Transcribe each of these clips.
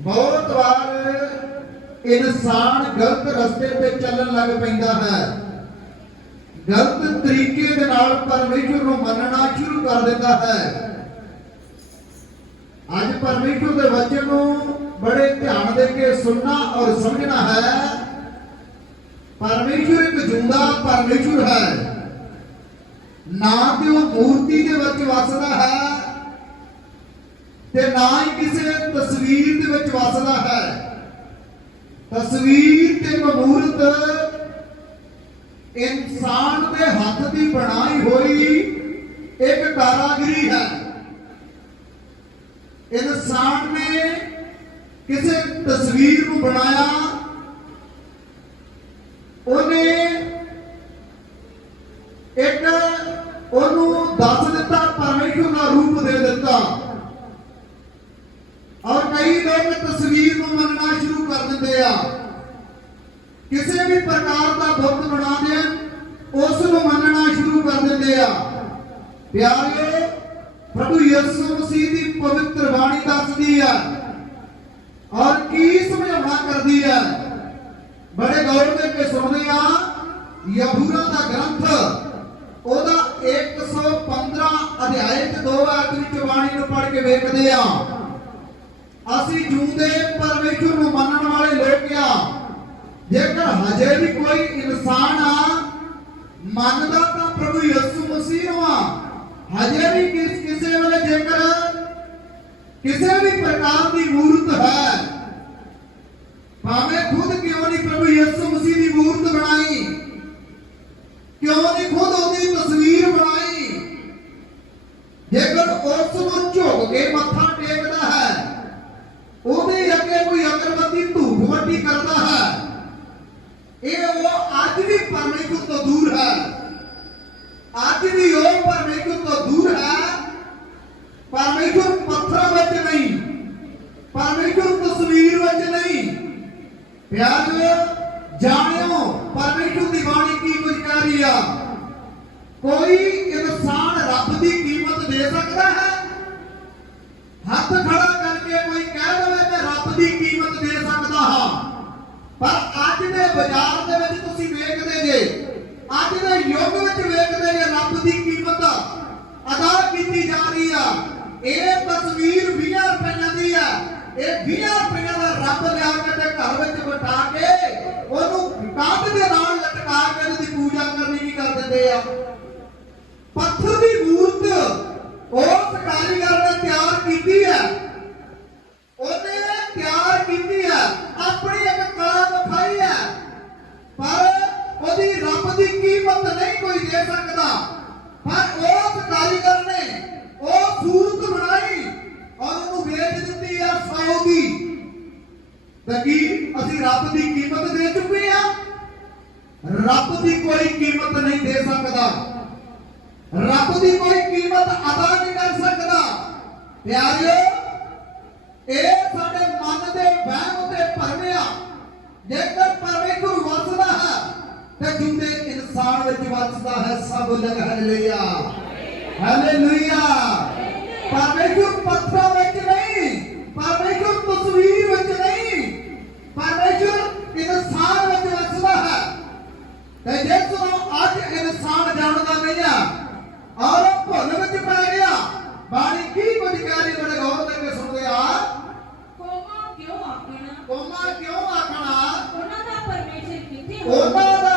ਬਹੁਤ ਵਾਰ ਇਨਸਾਨ ਗਲਤ ਰਸਤੇ ਤੇ ਚੱਲਣ ਲੱਗ ਪੈਂਦਾ ਹੈ। ਗਲਤ ਤਰੀਕੇ ਦੇ ਨਾਲ ਪਰਮੇਸ਼ਰ ਨੂੰ ਮੰਨਣਾ ਸ਼ੁਰੂ ਕਰ ਦਿੰਦਾ ਹੈ। ਅੱਜ ਪਰਮੇਸ਼ਰ ਦੇ ਵਚਨ ਨੂੰ ਬੜੇ ਧਿਆਨ ਦੇ ਕੇ ਸੁਣਨਾ ਔਰ ਸਮਝਣਾ ਹੈ। ਪਰਮੇਸ਼ਰ ਇੱਕ ਜਿੰਦਾ ਪਰਮੇਸ਼ਰ ਹੈ। ਨਾ ਤੇ ਉਹ ਮੂਰਤੀ ਦੇ ਵਿੱਚ ਵਸਦਾ ਹੈ ਤੇ ਨਾ ਹੀ ਕਿਸੇ ਤਸਵੀਰ ਦੇ ਵਿੱਚ ਵਸਦਾ ਹੈ। ਤਸਵੀਰ ਤੇ ਮੂਰਤ ਇਨਸਾਨ ਦੇ ਹੱਥ ਦੀ ਬਣਾਈ ਹੋਈ ਇੱਕ ਕਾਰਾਗਰੀ ਹੈ। ਇਨਸਾਨ ਨੇ ਕਿਸੇ ਤਸਵੀਰ ਨੂੰ ਬਣਾਇਆ। ਉਹਨੇ ਇੱਕ ਉਹਨੂੰ ਦੱਸ ਦਿੱਤਾ ਪਰਮੇਸ਼ਰ ਦਾ ਰੂਪ ਦੇ ਦਿੱਤਾ ਔਰ ਕਈ ਲੋਕ ਤਸਵੀਰ ਨੂੰ ਮੰਨਣਾ ਸ਼ੁਰੂ ਕਰ ਦਿੰਦੇ ਆ ਕਿਸੇ ਵੀ ਪ੍ਰਕਾਰ ਦਾ ਬੁੱਤ ਬਣਾ ਦੇਣ ਉਸ ਨੂੰ ਮੰਨਣਾ ਸ਼ੁਰੂ ਕਰ ਦਿੰਦੇ ਆ ਪਿਆਰੇ ਪ੍ਰਭੂ ਯਿਸੂ ਮਸੀਹ ਦੀ ਪਵਿੱਤਰ ਬਾਣੀ ਦੱਸਦੀ ਆ ਔਰ ਕੀ ਸਮਝਾਉਣਾ ਕਰਦੀ ਹੈ ਬੜੇ ਗੌਰ ਦੇ ਕੇ ਸੁਣਦੇ ਆ ਯਹੂਰਾ ਦਾ ਗ੍ਰੰਥ ਉਹਦਾ 115 ਅਧਿਆਇ ਤੇ 2 ਆਇਤ ਵਿੱਚ ਬਾਣੀ ਨੂੰ ਪੜ੍ਹ ਕੇ ਵੇਖਦੇ ਆ ਅਸੀਂ ਜੂਦੇ ਪਰਮੇਸ਼ਰ ਨੂੰ ਮੰਨਣ ਵਾਲੇ ਲੋਕ ਆ ਜੇਕਰ ਹਜੇ ਵੀ ਕੋਈ ਇਨਸਾਨ ਆ ਮੰਨਦਾ ਤਾਂ ਪ੍ਰਭੂ ਯਿਸੂ ਮਸੀਹ ਨੂੰ ਆ ਹਜੇ ਵੀ ਕਿਸ ਕਿਸੇ ਵੇਲੇ ਜੇਕਰ ਕਿਸੇ ਵੀ ਪ੍ਰਕਾਰ ਦੀ ਮੂਰਤ ਹੈ। ਭਾਵੇਂ ਖੁਦ ਕਿਉਂ ਨਹੀਂ ਪ੍ਰਭੂ ਯਿਸੂ ਮਸੀਹ ਦੀ ਮੂਰਤ ਬਣਾਈ, ਕਿਉਂ ਨਹੀਂ ਖੁਦ ਉਹਦੀ ਤਸਵੀਰ ਬਾਜ਼ਾਰ ਦੇ ਵਿੱਚ ਤੁਸੀਂ ਵੇਖਦੇ ਜੇ, ਅੱਜ ਦੇ ਯੁੱਗ ਵਿੱਚ ਵੇਖਦੇ ਜੇ ਰੱਬ ਦੀ ਕੀਮਤ ਅਦਾ ਕੀਤੀ ਜਾ ਰਹੀ ਆ। ਇਹ ਤਸਵੀਰ 20 ਰੁਪਈਆਂ ਦੀ ਆ। ਇਹ 20 ਰੁਪਈਆਂ ਦਾ ਰੱਬ ਲਿਆ ਕੇ ਤੇ ਘਰ ਵਿੱਚ ਬਿਠਾ ਕੇ ਉਹਨੂੰ ਕੰਧ ਦੇ ਨਾਲ ਲਟਕਾ ਕੇ ਉਹਦੀ ਪੂਜਾ ਕਰਨੀ ਵੀ ਕਰ ਦਿੰਦੇ ਆ। ਪੱਥਰ ਦੀ ਮੂਰਤ ਉਸ ਕਾਰੀਗਰ ਨੇ ਤਿਆਰ ਕੀਤੀ ਹੈ। ਉਹਨੇ ਤਿਆਰ ਕੀਤੀ ਹੈ। ਆਪਣੀ ਉਹਦੀ ਰੱਬ ਦੀ ਕੀਮਤ ਨਹੀਂ ਕੋਈ ਦੇ ਸਕਦਾ। ਪਰ ਉਸ ਕਾਰੀਗਰ ਨੇ, ਉਹ ਸੂਰਤ ਬਣਾਈ ਔਰ ਉਹਨੂੰ ਵੇਚ ਦਿੱਤੀ ਆ ਸੌ ਦੀ ਤਾਂ ਕੀ ਅਸੀਂ ਰੱਬ ਦੀ ਕੀਮਤ ਦੇ ਚੁੱਕੇ ਆ। ਰੱਬ ਦੀ ਕੋਈ ਕੀਮਤ ਨਹੀਂ ਦੇ ਸਕਦਾ। ਰੱਬ ਦੀ ਕੋਈ ਕੀਮਤ ਅਦਾ ਨਹੀਂ ਕਰ ਸਕਦਾ। ਪਿਆਰਿਓ, ਇਹ ਸਾਡੇ ਮਨ ਦੇ ਵਹਿਮ ਤੇ ਭਰਮਿਆ ਜੇਕਰ ਪਰਮੇਸ਼ਰ ਵਸਦਾ ਹੈ ਤੇ ਜਿੰਦੇ ਇਨਸਾਨ ਵਿੱਚ ਵਸਦਾ ਹੈ ਸਭ ਲਗ ਹਾਲੇਲੂਇਆ ਹਾਲੇਲੂਇਆ ਪਰਮੇਸ਼ਰ ਪੱਥਰਾਂ ਵਿੱਚ ਨਹੀਂ ਪਰਮੇਸ਼ਰ ਤਸਵੀਰ ਵਿੱਚ ਨਹੀਂ ਪਰਮੇਸ਼ਰ ਇਨਸਾਨ ਵਿੱਚ ਵਸਦਾ ਹੈ ਤੇ ਜਿਸ ਨੂੰ ਅੱਜ ਇਨਸਾਨ ਜਾਣਦਾ ਨਹੀਂ ਆ ਔਰ ਉਹ ਭੁੱਲ ਵਿੱਚ ਪੈ ਗਿਆ ਬਾਣੀ ਕੀ ਕੁਝ ਕਹਿ ਰਹੀ ਬੜੇ ਗੌਰ ਦੇ ਕੇ ਸੁਣਦੇ ਆ ਕੋਮਾ ਕਿਉਂ ਆਖਣਾ ਕੋਮਾ ਕਿਉਂ ਆਖਣਾ ਉਹਨਾਂ ਦਾ ਪਰਮੇਸ਼ਰ ਕਿੱਥੇ ਹੈ ਉਹਨਾਂ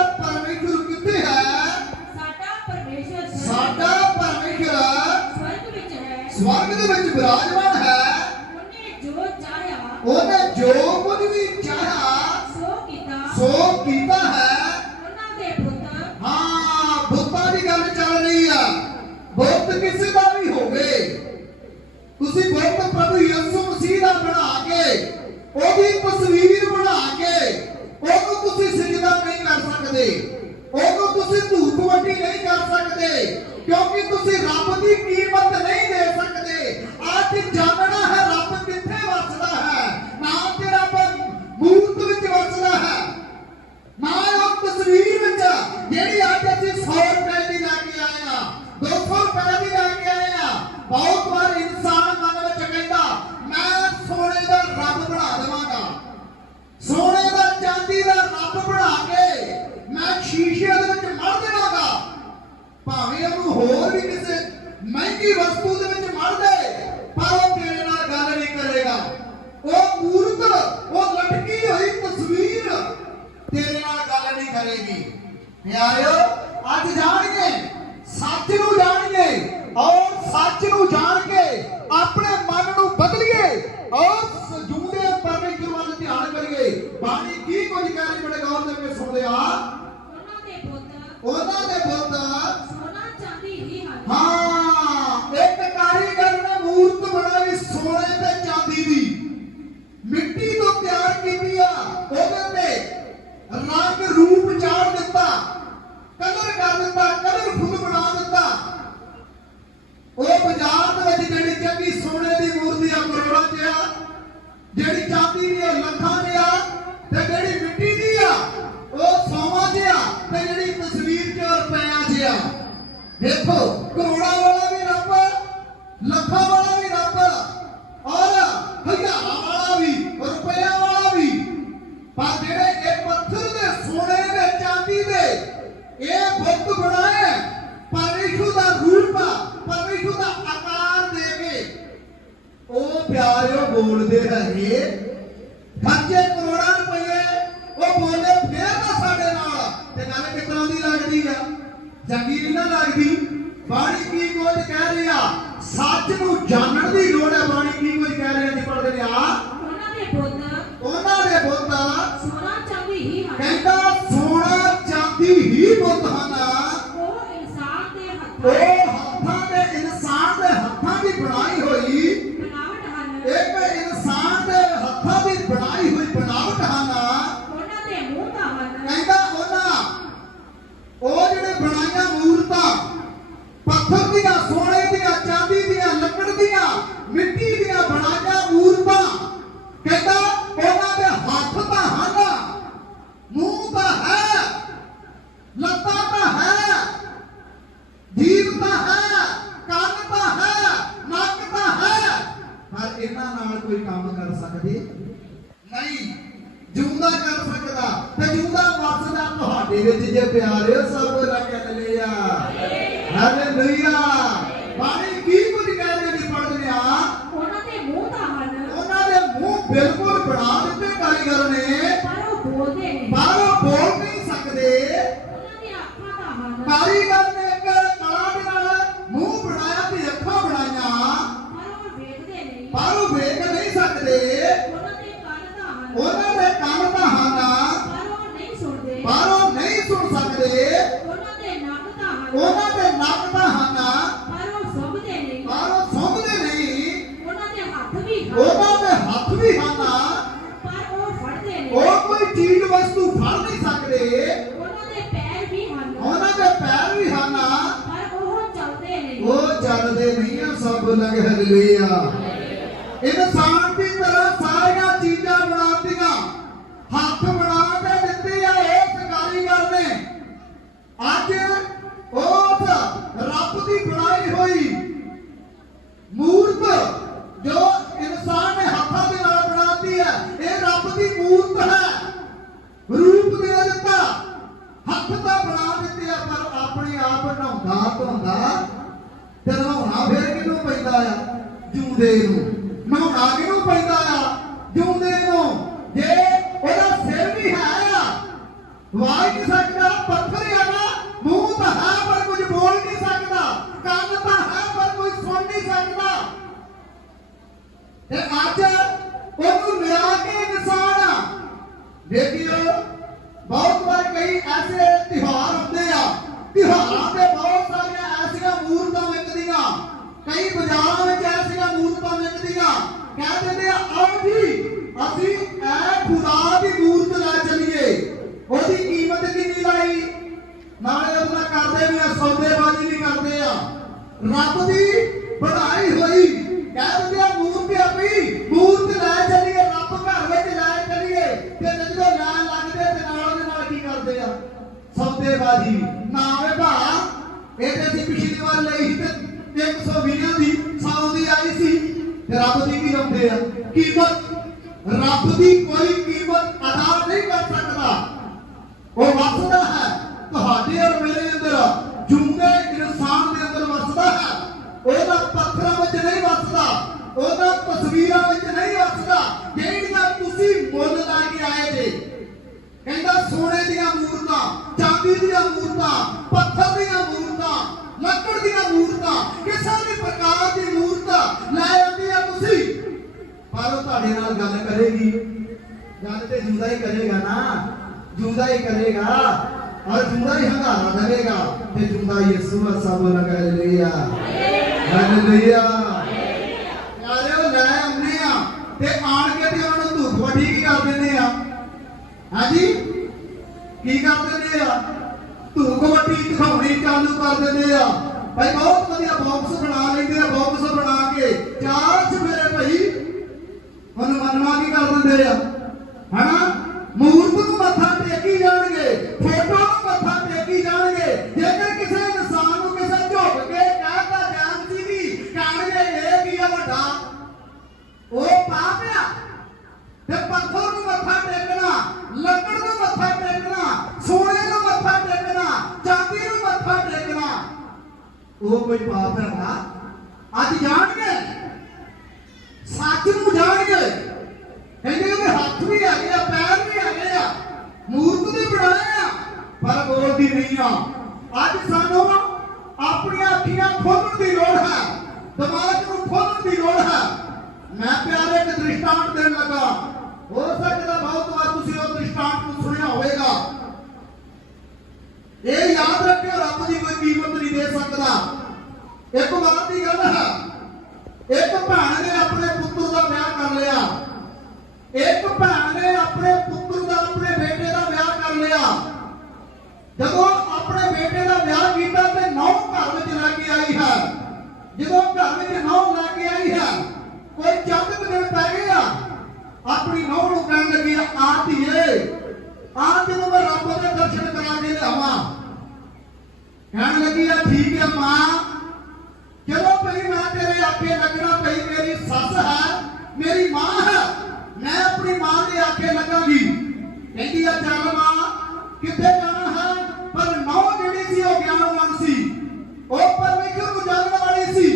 ਸਵਰਗ ਦੇ ਵਿੱਚ ਵਿਰਾਜਮਾਨ ਹੈ। ਉਹਨੇ ਜੋ ਚਾਹਿਆ ਉਹਨੇ ਜੋ ਕੁਝ ਵੀ ਚਾਹਿਆ ਸੋ ਕੀਤਾ ਸੋ ਕੀਤਾ ਹੈ ਉਹਨਾਂ ਦੇ ਪੁੱਤ ਹਾਂ ਬੁੱਤਾਂ ਦੀ ਗੱਲ ਚੱਲ ਰਹੀ ਆ ਬੁੱਤ ਕਿਸੇ ਦਾ ਵੀ ਹੋਵੇ ਤੁਸੀਂ ਬੁੱਤ ਪ੍ਰਭੂ ਯਿਸੂ ਮਸੀਹ ਦਾ ਬਣਾ ਕੇ ਉਹਦੀ ਤਸਵੀਰ ਬਣਾ ਕੇ ਉਹਨੂੰ ਤੁਸੀਂ ਸਿਜਦਾ ਨਹੀਂ ਕਰ ਸਕਦੇ ਉਹਨੂੰ ਤੁਸੀਂ ਧੂਪ ਵੱਟੀ ਨਹੀਂ ਕਰ ਸਕਦੇ ਕਿਉਂਕਿ ਤੁਸੀਂ ਰੱਬ ਦੀ ਕੀਮਤ ਨਹੀਂ ਦੇ ਸਕਦੇ ਅੱਜ ਜਾਣਨਾ ਹੈ ਰੱਬ ਕਿੱਥੇ ਵਸਦਾ ਹੈ ਨਾ ਤੇ ਰੱਬ ਮੂਰਤ ਵਿੱਚ ਵਸਦਾ ਹੈ ਨਾ ਉਹ ਤਸਵੀਰ ਵਿੱਚ ਜਿਹੜੀ ਅੱਜ ਅਸੀਂ 100 ਰੁਪਏ ਦੀ ਲੈ ਕੇ ਆਏ ਆ 200 ਰੁਪਏ ਦੀ ਲੈ ਕੇ ਆਏ ਆ ਬਹੁਤ ਵਾਰ ਇਨਸਾਨ ਮਨ ਵਿੱਚ ਕਹਿੰਦਾ ਮੈਂ ਸੋਨੇ ਦਾ ਰੱਬ ਬਣਾ ਮੈਂ ਸ਼ੀਸ਼ੇ ਦੇ ਵਿੱਚ ਮੜ ਦੇਵਾਂਗਾ ਭਾਵੇਂ ਉਹਨੂੰ ਹੋਰ ਵੀ ਕਿਸੇ ਮਹਿੰਗੀ ਵਸਤੂ ਦੇ ਵਿੱਚ ਮੜ ਦੇ ਪਰ ਉਹ ਤੇਰੇ ਨਾਲ ਗੱਲ ਨਹੀਂ ਕਰੇਗਾ ਉਹ ਮੂਰਤ ਉਹ ਲਟਕੀ ਹੋਈ ਤਸਵੀਰ ਤੇਰੇ ਨਾਲ ਗੱਲ ਨਹੀਂ ਕਰੇਗੀ ਪਿਆਰਿਓ ਅੱਜ ਜਾਣਗੇ ਸੱਚ ਨੂੰ ਜਾਣਗੇ ਔਰ ਸੱਚ ਨੂੰ ਜਾਣ ਕੇ ਆਪਣੇ ਮਨ ਨੂੰ ਬਦਲੀਏ ਔਰ ਸਜੂਦੇ ਪਰਮੇਸ਼ਰ ਵੱਲ ਧਿਆਨ ਕਰੀਏ ਬਾਣੀ ਕੀ ਕੁਝ ਕਹਿ ਰਹੀ ਬੜੇ ਗੌਰ ਦੇ ਕੇ ਸੁਣਦੇ ਆ ਉਹਨਾਂ ਦੇ ਪੁੱਤ ਉਹਨਾਂ ਦੇ ਬੁੱਧ ਸੋਨਾ ਚਾਂਦੀ ਹੀ ਹਨ ਹਾਂ ਇੱਕ ਕਾਰੀਗਰ ਨੇ ਮੂਰਤ ਬਣਾਈ ਸੋਨੇ ਤੇ ਚਾਂਦੀ ਦੀ ਮਿੱਟੀ ਤੋਂ ਤਿਆਰ ਕੀਤੀ ਆ ਉਹਦੇ ਤੇ ਰੰਗ ਰੂਪ ਚਾੜ ਦਿੱਤਾ ਕਲਰ ਕਰ ਦਿੱਤਾ ਕਲਰਫੁੱਲ ਬਣਾ ਦਿੱਤਾ ਉਹ ਬਾਜ਼ਾਰ ਦੇ ਵਿੱਚ ਜਿਹੜੀ ਚੰਗੀ ਸੋਨੇ ਦੀ ਮੂਰਤੀ ਆ ਕਰੋੜਾਂ 'ਚ ਆ ਜਿਹੜੀ ਚਾਂਦੀ ਦੀ ਆ ਲੱਖਾਂ 'ਚ ਆ ਤੇ ਜਿਹੜੀ ਮਿੱਟੀ ਦੀ ਆ, ਉਹ ਸੌਵਾਂ 'ਚ ਆ ਤੇ ਜਿਹੜੀ ਤਸਵੀਰ 'ਚ ਰੁਪਿਆਂ 'ਚ ਆ। ਦੇਖੋ, ਕਰੋੜਾਂ ਵਾਲਾ ਵੀ ਰੱਬ ਲੱਖਾਂ ਵਾਲਾ ਪਿਆਰਿਓ ਬੋਲਦੇ ਰਹੇ ਖਰਚੇ ਕਰੋੜਾਂ ਰੁਪਏ ਉਹ ਬੋਲੇ ਫੇਰ ਨਾ ਸਾਡੇ ਨਾਲ ਤੇ ਗੱਲ ਕਿਤਨਾ ਦੀ ਲੱਗਦੀ ਆ? ਚੰਗੀ ਨਹੀਂ ਨਾ ਲੱਗਦੀ। ਬਾਣੀ ਕੀ ਕੁਝ ਕਹਿ ਰਹੀ ਸੱਚ ਨੂੰ ਜਾਣਨ ਦੀ ਲੋੜ ਹੈ ਬਾਣੀ ਕੀ ਕੁਝ ਕਹਿ ਰਹੀ ਜੀ ਪੜਦੇ ਨੇ? ਆ। ਉਹਨਾਂ ਦੇ ਪੁੱਤ ਉਹਨਾਂ ਦੇ ਬੁੱਤ ਸੋਨਾ ਚਾਂਦੀ ਹੀ ਹਨ। ਕਹਿੰਦਾ ਸੋਨਾ ਚਾਂਦੀ ਹੀ ਬੁੱਤ ਹਨ। ਉਹ ਇਨਸਾਨ ਦੇ ਹੱਥਾਂ ਹੱਥਾਂ ਦੇ ਇਨਸਾਨ ਦੇ ਹੱਥਾਂ ਦੀ ਬਣਾਈ ਹੋਈ ਬਣਾਵਟ ਹਨ ਇੱਕ ਇਨਸਾਨ ਦੇ ਹੱਥਾਂ ਦੀ ਬਣਾਈ ਹੋਈ ਬਣਾਵਟ ਹਨ ਉਹਨਾਂ ਦੇ ਮੂੰਹ ਦਾ ਹਨ ਕਹਿੰਦਾ ਉਹਨਾਂ ਉਹ ਜਿਹੜੇ ਬਣਾਈਆਂ ਮੂਰਤਾਂ ਪੱਥਰ ਦੀਆਂ ਸੋਨੇ ਦੀਆਂ ਚਾਂਦੀ ਦੀਆਂ ਲੱਕੜ ਦੀਆਂ ਮਿੱਟੀ ਦੀਆਂ ਬਣਾਈਆਂ ਮੂਰਤਾਂ ਕਹਿੰਦਾ ਉਹਨਾਂ ਦੇ ਹੱਥ ਤਾਂ ਹਨ ਮੂੰਹ ਤਾਂ ਹੈ ਲੱਤਾਂ ਤਾਂ ਹੈ ਜੀਭ ਤਾਂ ਹੈ ਕੰਨ ਤਾਂ ਹੈ ਨੱਕ ਤਾਂ ਹੈ ਪਰ ਇਹਨਾਂ ਨਾਲ ਕੋਈ ਕੰਮ ਕਰ ਸਕਦੇ ਨਹੀਂ ਜੂਦਾ ਕਰ ਸਕਦਾ ਤੇ ਜੂਦਾ ਵਸਦਾ ਤੁਹਾਡੇ ਵਿੱਚ ਜੇ ਪਿਆਰਿਓ ਸਭ ਰੱਖ ਲਿਆ ਹਾਲੇਲੂਇਆ ਬਾਣੀ ਕੀ ਕੁਝ ਕਹਿੰਦੇ ਨੇ ਪੜ੍ਹਦੇ ਆ ਉਹਨਾਂ ਦੇ ਮੂੰਹ ਦਾ ਹਨ ਉਹਨਾਂ ਦੇ ਮੂੰਹ ਬਿਲਕੁਲ ਬਣਾ ਦਿੱਤੇ ਕਾਰੀਗਰ ਨੇ ਪਰ ਉਹ ਬੋਲਦੇ ਨਹੀਂ ਪਰ ਉਹ ਬੋਲ ਨਹੀਂ ਸਕਦੇ ਉਹਨਾਂ ਦੀਆਂ ਅੱਖਾਂ ਦਾ ਹਨ ਕਾਰੀਗਰ ਨੇ ਇੱਕ ਕਲਾ ਦੇ ਨਾਲ ਮੂੰਹ ਬਣਾਇਆ ਤੇ ਅੱਖਾਂ ਬਣਾਈਆਂ ਪਰ ਉਹ ਵੇਖਦੇ ਨਹੀਂ ਪਰ ਉਹ ਵੇਖ ਨਹੀਂ ਸਕਦੇ ਉਹਨਾਂ ਦੇ ਕੰਨ ਦਾ ਹਨ ਉਹਨਾਂ ਦੇ ਕੰਨ ਤਾਂ ਹਨ ਪਰ ਉਹ ਨਹੀਂ ਸੁਣਦੇ ਪਰ ਉਹ ਨਹੀਂ ਸੁਣ ਸਕਦੇ ਉਹਨਾਂ ਦੇ ਨੱਕ ਦਾ ਹਨ ਉਹਨਾਂ ਦੇ ਨੱਕ ਤਾਂ ਹਨ ਪਰ ਉਹ ਸੁਣਦੇ ਨਹੀਂ ਪਰ ਉਹ ਸੁਣਦੇ ਨਹੀਂ ਉਹਨਾਂ ਦੇ ਹੱਥ ਵੀ ਹਨ ਉਹਨਾਂ ਦੇ ਹੱਥ ਵੀ ਹਨ ਪਰ ਉਹ ਫੜਦੇ ਨਹੀਂ ਉਹ ਕੋਈ ਚੀਜ਼ ਵਸਤੂ ਫੜ ਨਹੀਂ ਸਕਦੇ ਉਹਨਾਂ ਦੇ ਪੈਰ ਵੀ ਹਨ ਉਹਨਾਂ ਦੇ ਪੈਰ ਵੀ ਹਨ ਪਰ ਉਹ ਚੱਲਦੇ ਨਹੀਂ ਉਹ ਚੱਲਦੇ ਨਹੀਂ ਆ ਸਭ ਲਗ ਹਲੇਲੂਇਆ ਇਨਸਾਨ ਦੀ ਤਰ੍ਹਾਂ ਸਾਰੀਆਂ ਚੀਜ਼ਾਂ ਬਣਾਤੀਆਂ। ਹੱਥ ਬਣਾ ਕੇ ਦਿੱਤੇ ਆ ਉਸ ਕਾਰੀਗਰ ਨੇ। ਅੱਜ ਉਸ ਰੱਬ ਦੀ ਬਣਾਈ ਹੋਈ ਮੂਰਤ ਜੋ ਇਨਸਾਨ ਨੇ ਹੱਥਾਂ ਦੇ ਨਾਲ ਬਣਾਤੀ ਹੈ ਇਹ ਰੱਬ ਦੀ ਮੂਰਤ ਹੈ। ਰੂਪ ਦੇ ਦਿੱਤਾ। ਹੱਥ ਤਾਂ ਬਣਾ ਦਿੱਤੇ ਆ, ਪਰ ਆਪਣੇ ਆਪ ਨਹਾਉਂਦਾ ਧੋਂਦਾ ਤੇ ਨਹਾਉਣਾ ਫਿਰ ਕਿਹਨੂੰ ਪੈਂਦਾ ਆ? ਜੂਦੇ ਨੂੰ। ਨਹਾਉਣਾ ਕਿਹਨੂੰ ਪੈਂਦਾ ਆ ਜੂਦੇ ਨੂੰ। ਜੇ ਉਹਦਾ ਸਿਰ ਵੀ ਹੈ ਆ, ਵਾਹ ਨਹੀਂ ਸਕਦਾ, ਪੱਥਰ ਆ ਨਾ, ਮੂੰਹ ਤਾਂ ਹੈ ਪਰ ਕੁਝ ਬੋਲ ਨਹੀਂ ਸਕਦਾ, ਕੰਨ ਤਾਂ ਹੈ ਪਰ ਕੁਝ ਸੁਣ ਨਹੀਂ ਸਕਦਾ। ਤੇ ਅੱਜ ਉਹਨੂੰ ਲਿਆ ਕੇ ਇਨਸਾਨ ਆ। ਦੇਖਿਓ ਬਹੁਤ ਵਾਰ ਕਈ ਐਸੇ ਤਿਉਹਾਰ ਹੁੰਦੇ ਆ। ਤਿਉਹਾਰਾਂ ਤੇ ਬਹੁਤ ਸਾਰੀਆਂ ਐਸੀਆਂ ਮੂਰਤਾਂ ਕਈ ਬਾਜ਼ਾਰਾਂ ਵਿੱਚ ਐਸੀਆਂ ਮੂਰਤਾਂ ਵਿਕਦੀਆਂ। ਕਹਿ ਦਿੰਦੇ ਆ, ਆਓ ਜੀ, ਅਸੀਂ ਐ ਖੁਦਾ ਦੀ ਮੂਰਤ ਲੈ ਚੱਲੀਏ। ਉਹਦੀ ਕੀਮਤ ਕਿੰਨੀ ਲਾਈ? ਨਾਲੇ ਉਹਦਾ ਕਰਦੇ ਵੀ ਆ, ਸੌਦੇਬਾਜ਼ੀ ਵੀ ਕਰਦੇ ਆ। ਰੱਬ ਦੀ ਬਣਾਈ ਹੋਈ, ਕਹਿ ਦਿੰਦੇ ਆ, ਮੂਰਤ ਆ ਮੂਰਤ ਲੈ ਚੱਲੀਏ, ਰੱਬ ਘਰ ਵਿੱਚ ਲੈ ਚਲੀਏ। ਤੇ ਜਦੋਂ ਲੈਣ ਲੱਗਦੇ, ਤੇ ਨਾਲ ਉਹਦੇ ਨਾਲ ਕੀ ਕਰਦੇ ਆ? ਸੌਦੇਬਾਜ਼ੀ। ਨਾ ਵੇ ਭਾ, ਇਹ ਤੇ ਅਸੀਂ ਪਿਛਲੀ ਵਾਰ ਲਈ ਸੀ ਤੇ ਤੇ 120 ਦੀ ਸਾਲ ਦੀ ਆਈ ਸੀ ਰੱਬ ਦੀ ਕੀ ਰੱਖਦੇ ਆ? ਕੀਮਤ? ਰੱਬ ਦੀ ਕੋਈ ਕੀਮਤ ਅਦਾ ਨਹੀਂ ਕਰ ਸਕਦਾ। ਉਹ ਵਸਦਾ ਹੈ, ਤੁਹਾਡੇ ਔਰ ਮੇਰੇ ਅੰਦਰ ਜੂੰਗੇ ਇਨਸਾਨ ਦੇ ਅੰਦਰ ਵਸਦਾ ਹੈ। ਉਹਦਾ ਪੱਥਰਾਂ ਵਿੱਚ ਨਹੀਂ ਵਸਦਾ, ਉਹਦਾ ਤਸਵੀਰਾਂ ਵਿੱਚ ਨਹੀਂ ਵਸਦਾ, ਜਿਹੜੀਆਂ ਤੁਸੀਂ ਮੁੱਲ ਲਾ ਕੇ ਆਏ ਜੇ। ਕਹਿੰਦਾ ਸੋਨੇ ਦੀਆਂ ਮੂਰਤਾਂ, ਚਾਂਦੀ ਦੀਆਂ ਮੂਰਤਾਂ ਲੱਕੜ ਦੀਆਂ ਮੂਰਤਾਂ, ਕਿਸੇ ਵੀ ਪ੍ਰਕਾਰ ਦੀ ਮੂਰਤ ਲੈ ਆਉਂਦੀ ਆ ਤੁਸੀਂ। ਪਰ ਉਹ ਤੁਹਾਡੇ ਨਾਲ ਗੱਲ ਕਰੇਗੀ। ਗੱਲ ਤੇ ਜੂਦਾ ਹੀ ਕਰੇਗਾ ਨਾ। ਜੂਦਾ ਹੀ ਕਰੇਗਾ। ਔਰ ਜੂਦਾ ਹੀ ਹੰਗਾਰਾ ਦੇਵੇਗਾ ਤੇ ਜੂਦਾ ਯਿਸੂ ਸਭ ਲਗਾ ਲਿਆ ਹਾਲੇਲੂਇਆ ਯਾਰੋ ਲੈ ਆਉਂਦੇ ਆ। ਤੇ ਆਣ ਕੇ ਤੇ ਉਹਨਾਂ ਨੂੰ ਧੂਪ ਵਟੀ ਕਰ ਦਿੰਦੇ ਆ? ਹਾਂਜੀ? ਕੀ ਕਰ ਦਿੰਦੇ ਆ? ਧੂਪ ਵਟੀ ਦਿਖਾਉਣੀ ਚਾਲੂ ਕਰ ਦਿੰਦੇ ਆ। ਭਾਈ ਬਹੁਤ ਵਧੀਆ ਬਾਕਸ ਬਣਾ ਲੈਂਦੇ ਆ ਬਾਕਸ ਬਣਾ ਕੇ। ਚਾਰ ਚਫੇਰੇ ਭਾਈ ਉਹਨੂੰ ਮੰਨਵਾ ਕੀ ਕਰ ਦਿੰਦੇ ਆ? ਹਨਾ ਮੂਰਤ ਨੂੰ ਮੱਥਾ ਟੇਕੀ ਜਾਣਗੇ ਫੋਟੋ ਨੂੰ ਮੱਥਾ ਟੇਕੀ ਜਾਣਗੇ ਜੇਕਰ ਕਿਸੇ ਇਨਸਾਨ ਨੂੰ ਕਿਸੇ ਝੁਕ ਕੇ ਕਹਤਾ ਜਾਣ ਸੀ ਵੀ ਕਹਿਣਗੇ ਇਹ ਕੀ ਆ ਵੱਡਾ ਉਹ ਪਾਪ ਆ ਤੇ ਪੱਥਰ ਨੂੰ ਮੱਥਾ ਟੇਕਣਾ ਲੱਕੜ ਨੂੰ ਮੱਥਾ ਟੇਕਣਾ ਸੋਨੇ ਨੂੰ ਮੱਥਾ ਟੇਕਣਾ ਚਾਂਦੀ ਨੂੰ ਮੱਥਾ ਟੇਕਣਾ ਉਹ ਕੋਈ ਪਾਪ ਹੈਗਾ ਅੱਜ ਜਾਣਗੇ ਸੱਚ ਨੂੰ ਜਾਣਗੇ ਕਹਿੰਦੇ ਉਹਦੇ ਹੱਥ ਵੀ ਹੈਗੇ ਆ ਪੈਰ ਵੀ ਹੈਗੇ ਆ ਮੂਰਤ ਦੇ ਬਣਾਏ ਆ ਪਰ ਬੋਲਦੀ ਨਹੀਂ ਆ ਅੱਜ ਸਾਨੂੰ ਆਪਣੀਆਂ ਅੱਖੀਆਂ ਖੋਲਣ ਦੀ ਲੋੜ ਹੈ ਦਿਮਾਗ ਨੂੰ ਖੋਲਣ ਦੀ ਲੋੜ ਹੈ ਮੈਂ ਪਿਆਰੇ ਇੱਕ ਦ੍ਰਿਸ਼ਟਾਂਤ ਦੇਣ ਲੱਗਾ ਹੋ ਸਕਦਾ ਬਹੁਤ ਵਾਰ ਤੁਸੀਂ ਉਹ ਦ੍ਰਿਸ਼ਟਾਂਤ ਨੂੰ ਸੁਣਿਆ ਹੋਵੇਗਾ ਇਹ ਯਾਦ ਰੱਖਿਓ, ਰੱਬ ਦੀ ਕੋਈ ਕੀਮਤ ਨਹੀਂ ਦੇ ਸਕਦਾ। ਇੱਕ ਵਾਰ ਦੀ ਗੱਲ ਹੈ, ਇੱਕ ਭੈਣ ਨੇ ਆਪਣੇ ਪੁੱਤਰ ਦਾ ਵਿਆਹ ਕਰ ਲਿਆ। ਇੱਕ ਭੈਣ ਨੇ ਆਪਣੇ ਪੁੱਤਰ ਦਾ, ਆਪਣੇ ਬੇਟੇ ਦਾ ਵਿਆਹ ਕਰ ਲਿਆ। ਜਦੋਂ ਆਪਣੇ ਬੇਟੇ ਦਾ ਵਿਆਹ ਕੀਤਾ ਤੇ ਨੌ ਘਰ ਵਿੱਚ ਲੈ ਕੇ ਆਈ ਹੈ। ਜਦੋਂ ਘਰ ਵਿੱਚ ਨੌ ਲੈ ਕੇ ਆਈ ਹੈ, ਕੋਈ ਚੰਦ ਕੁ ਦਿਨ ਪੈ ਗਿਆ, ਆਪਣੀ ਨੌ ਨੂੰ ਕਹਿਣ ਲੱਗੀ ਆ ਧੀਏ ਆ ਜਦੋਂ ਮੈਂ ਰੱਬ ਦੇ ਦਰਸ਼ਨ ਕਰਾ ਕੇ ਲਿਆਵਾਂ। ਕਹਿਣ ਲੱਗੀ ਆ, ਠੀਕ ਹੈ ਮਾਂ। ਜਦੋਂ ਭਈ ਮੈਂ ਤੇਰੇ ਆਖੇ ਲੱਗਣਾ, ਭਈ ਮੇਰੀ ਸੱਸ ਹੈ, ਮੇਰੀ ਮਾਂ ਹੈ, ਮੈਂ ਆਪਣੀ ਮਾਂ ਦੇ ਆਖੇ ਲੱਗਾਂਗੀ। ਕਹਿੰਦੀ ਆ, ਚੱਲ ਮਾਂ, ਕਿੱਥੇ ਜਾਣਾ ਹੈ? ਪਰ ਨੌ ਜਿਹੜੀ ਸੀ, ਉਹ ਗਿਆਨਵਾਨ ਸੀ। ਉਹ ਪਰਮੇਸ਼ਰ ਨੂੰ ਜਾਣਨ ਵਾਲੀ ਸੀ।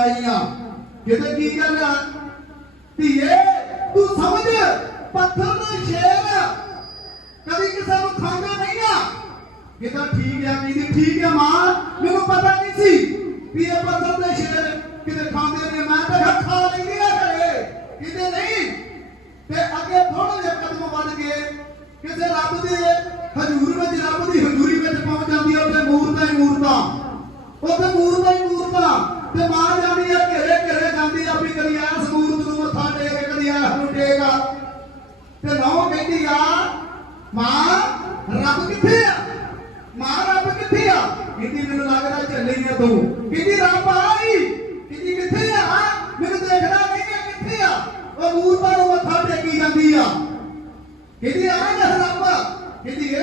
ਝੱਲੀ ਕਿਤੇ ਕੀ ਗੱਲ ਆ? ਧੀਏ, ਤੂੰ ਸਮਝ, ਪੱਥਰ ਦਾ ਸ਼ੇਰ ਕਦੀ ਕਿਸੇ ਨੂੰ ਖਾਂਦਾ ਨਹੀਂ ਆ। ਕਿਤਾ ਠੀਕ ਆ ਕਹਿੰਦੀ ਠੀਕ ਆ ਮਾਂ। ਮੈਨੂੰ ਪਤਾ ਨਹੀਂ ਸੀ ਵੀ ਇਹ ਪੱਥਰ ਦੇ ਸ਼ੇਰ ਕਿਤੇ ਖਾਂਦੇ ਨੇ। ਮੈਂ ਤਾਂ ਖਾ ਲੈਂਦੇ ਆ ਘਰੇ। ਕਿਤੇ ਨਹੀਂ। ਤੇ ਅੱਗੇ ਥੋੜਾ ਜਿਹਾ ਕਦਮ ਵੱਧ ਕੇ ਕਿਸੇ ਰੱਬ ਦੇ ਹਜ਼ੂਰ ਵਿੱਚ, ਰੱਬ ਦੀ ਹਜ਼ੂਰੀ ਵਿੱਚ ਪਹੁੰਚ ਜਾਂਦੀ ਹੈ ਉੱਥੇ ਮੂਰਤਾਂ ਹੀ ਮੂਰਤਾਂ। ਉੱਥੇ ਮੂਰਤਾਂ ਹੀ ਮੂਰਤਾਂ। ਤੇ ਮਾਂ ਜਾਂਦੀ ਆ, ਘੇਰੇ ਘੇਰੇ ਜਾਂਦੀ ਆ, ਵੀ ਕਦੀ ਐਸ ਮੂਰਤ ਨੂੰ ਮੱਥਾ ਟੇਕ, ਕਦੀ ਐਸ ਨੂੰ ਟੇਕ ਤੇ ਨੌ ਕਹਿੰਦੀ ਆ, ਮਾਂ, ਰੱਬ ਕਿੱਥੇ ਆ? ਮਾਂ, ਰੱਬ ਕਿੱਥੇ ਆ? ਕਹਿੰਦੀ, ਮੈਨੂੰ ਲੱਗਦਾ ਚੱਲੀ ਆ ਤੂੰ। ਕਹਿੰਦੀ, ਰੱਬ ਆਈ ਕਹਿੰਦੀ, ਕਿੱਥੇ ਆ? ਮੈਨੂੰ ਦੇਖਦਾ ਨਹੀਂ ਆ ਕਿੱਥੇ ਆ? ਉਹ ਮੂਰਤਾਂ ਨੂੰ ਮੱਥਾ ਟੇਕੀ ਜਾਂਦੀ ਆ। ਕਹਿੰਦੀ, ਆ ਜਾ ਰੱਬ। ਕਹਿੰਦੀ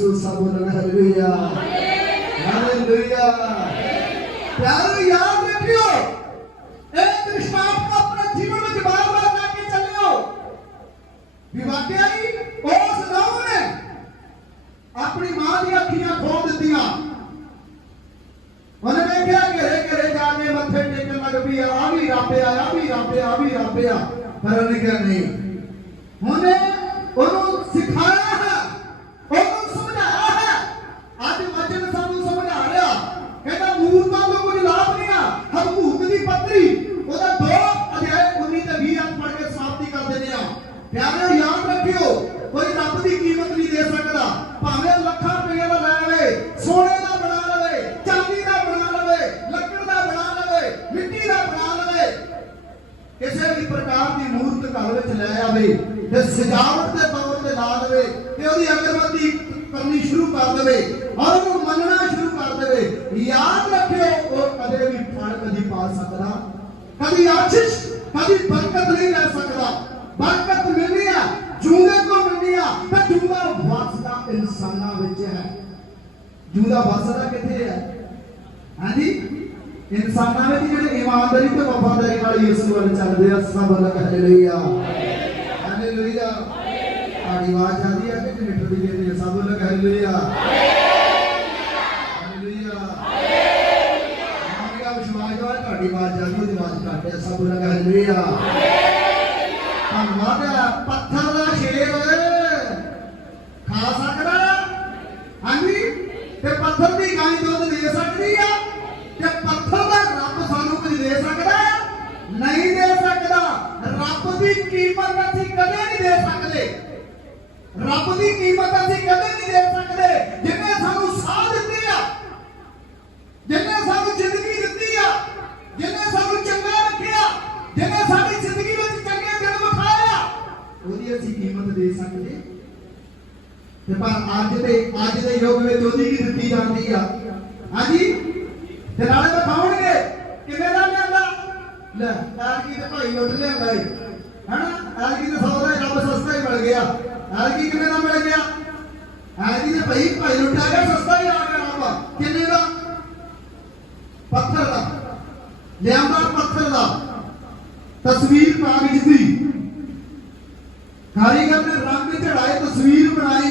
ਹੈ ਯਿਸੂ ਸਭਨ ਹਾਲੇਲੂਇਆ ਹਾਲੇਲੂਇਆ ਪਿਆਰੋ ਯਾਦ ਰੱਖਿਓ ਇਹ ਦ੍ਰਿਸ਼ਟਾਂਤ ਨੂੰ ਆਪਣੇ ਜੀਵਨ ਵਿੱਚ ਬਾਰ-ਬਾਰ ਲਾ ਕੇ ਚੱਲਿਓ ਵੀ ਵਾਕਿਆ ਹੀ ਉਸ ਨੌ ਨੇ ਆਪਣੀ ਮਾਂ ਦੀਆਂ ਅੱਖੀਆਂ ਖੋਲ ਦਿੱਤੀਆਂ ਉਹਨੇ ਵੇਖਿਆ ਘਰੇ ਘਰੇ ਜਾ ਕੇ ਮੱਥੇ ਟੇਕਣ ਲੱਗ ਪਈ ਆ ਵੀ ਰੱਬ ਆ ਆ ਵੀ ਰੱਬ ਆ ਆ ਵੀ ਰੱਬ ਆ ਪਰ ਉਹਨੇ ਕਿਹਾ ਨਹੀਂ ਉਹਨੇ ਉਹਨੂੰ ਸਿਖਾਇਆ ਹੈ ਉਹਨੂੰ ਸਮਝਾਇਆ ਹੈ ਅੱਜ ਵਚਨ ਸਾਨੂੰ ਸਮਝਾ ਰਿਹਾ ਕਹਿੰਦਾ ਮੂਰਤਾਂ ਤੋਂ ਕੁਝ ਲਾਭ ਨਹੀਂ ਆ ਹਕੂਕ ਦੀ ਪੱਤਰੀ ਉਹਦਾ ਦੋ ਅਧਿਆਇ 19 ਤੇ 20 ਅੰਕ ਪੜ੍ਹ ਕੇ ਸਮਾਪਤੀ ਕਰ ਦਿੰਦੇ ਆ ਪਿਆਰਿਓ ਯਾਦ ਰੱਖਿਓ ਕੋਈ ਰੱਬ ਦੀ ਕੀਮਤ ਨਹੀਂ ਦੇ ਸਕਦਾ ਭਾਵੇਂ ਲੱਖਾਂ ਰੁਪਏ ਦਾ ਲੈ ਲਵੇ ਸੋਨੇ ਦਾ ਬਣਾ ਲਵੇ ਚਾਂਦੀ ਦਾ ਬਣਾ ਲਵੇ ਲੱਕੜ ਦਾ ਬਣਾ ਲਵੇ ਮਿੱਟੀ ਦਾ ਬਣਾ ਲਵੇ ਕਿਸੇ ਵੀ ਪ੍ਰਕਾਰ ਦੀ ਮੂਰਤ ਘਰ ਵਿੱਚ ਲੈ ਆਵੇ ਤੇ ਸਜਾਵਟ ਦੇ ਤੌਰ ਤੇ ਲਾ ਦੇਵੇ ਤੇ ਉਹਦੀ ਅਗਰਬੱਤੀ ਕਰਨੀ ਸ਼ੁਰੂ ਕਰ ਦੇਵੇ ਔਰ ਉਹਨੂੰ ਮੰਨਣਾ ਸ਼ੁਰੂ ਕਰ ਦੇਵੇ ਯਾਦ ਰੱਖਿਓ ਉਹ ਕਦੇ ਵੀ ਫਲ ਕਦੀ ਪਾ ਸਕਦਾ ਕਦੀ ਆਸ਼ਿਸ਼ ਕਦੀ ਬਰਕਤ ਨਹੀਂ ਲੈ ਸਕਦਾ ਬਰਕਤ ਮਿਲਣੀ ਆ ਜੂਦੇ ਕੋ ਮਿਲਣੀ ਆ ਤੇ ਜੂਦਾ ਵਸਦਾ ਇਨਸਾਨਾਂ ਵਿੱਚ ਹੈ ਜੂਦਾ ਵਸਦਾ ਕਿੱਥੇ ਹੈ ਹਾਂਜੀ ਇਨਸਾਨਾਂ ਵਿੱਚ ਜਿਹੜੇ ਇਮਾਨਦਾਰੀ ਤੇ ਵਫਾਦਾਰੀ ਨਾਲ ਯਿਸੂ ਵੱਲ ਚੱਲਦੇ ਆ ਸਭ ਲੱਗ ਹਾਲੇਲੂਇਆ ਹਾਲੇਲੂਇਆ ਆੜੀ ਆਵਾਜ਼ ਆਦੀ ਹੈ ਕਿ ਮੀਟਰ ਦੀ ਕਹਿੰਦੇ ਸਭ ਲੱਗ ਹਾਲੇਲੂਇਆ ਹਾਲੇਲੂਇਆ ਆਮੀਆ ਵਿਸ਼ਵਾਸ ਹੈ ਤੁਹਾਡੀ ਆਵਾਜ਼ ਆਦੀ ਉਹਦੀ ਆਵਾਜ਼ ਘੱਟ ਹੈ ਸਭ ਲੱਗ ਹਾਲੇਲੂਇਆ ਧੰਨਵਾਦ ਦਿੱਤੀ ਆ। ਹਾਂਜੀ? ਤੇ ਨਾਲੇ ਦਿਖਾਉਣਗੇ ਕਿਵੇਂ ਦਾ ਲਿਆਂਦਾ? ਲੈ ਐਲਗੀ ਤੇ ਭਾਈ ਲੁੱਟ ਲਿਆਂਦਾ ਈ। ਹਨਾ? ਐਲਗੀ ਤੇ ਸੌਦਾ ਰੱਬ ਸਸਤਾ ਹੀ ਮਿਲ ਗਿਆ। ਐਲਗੀ ਕਿਵੇਂ ਦਾ ਮਿਲ ਗਿਆ? ਐਲਗੀ ਤੇ ਭਾਈ ਭਾਈ ਲੁੱਟਿਆ ਗਿਆ, ਸਸਤਾ ਹੀ ਆ ਗਿਆ ਰੱਬ। ਕਿੰਨੇ ਦਾ? ਪੱਥਰ ਦਾ। ਲਿਆਂਦਾ ਪੱਥਰ ਦਾ। ਤਸਵੀਰ ਕਾਗਜ਼ ਦੀ ਕਾਰੀਗਰ ਨੇ ਰੰਗ ਚੜਾਏ ਤਸਵੀਰ ਬਣਾਈ।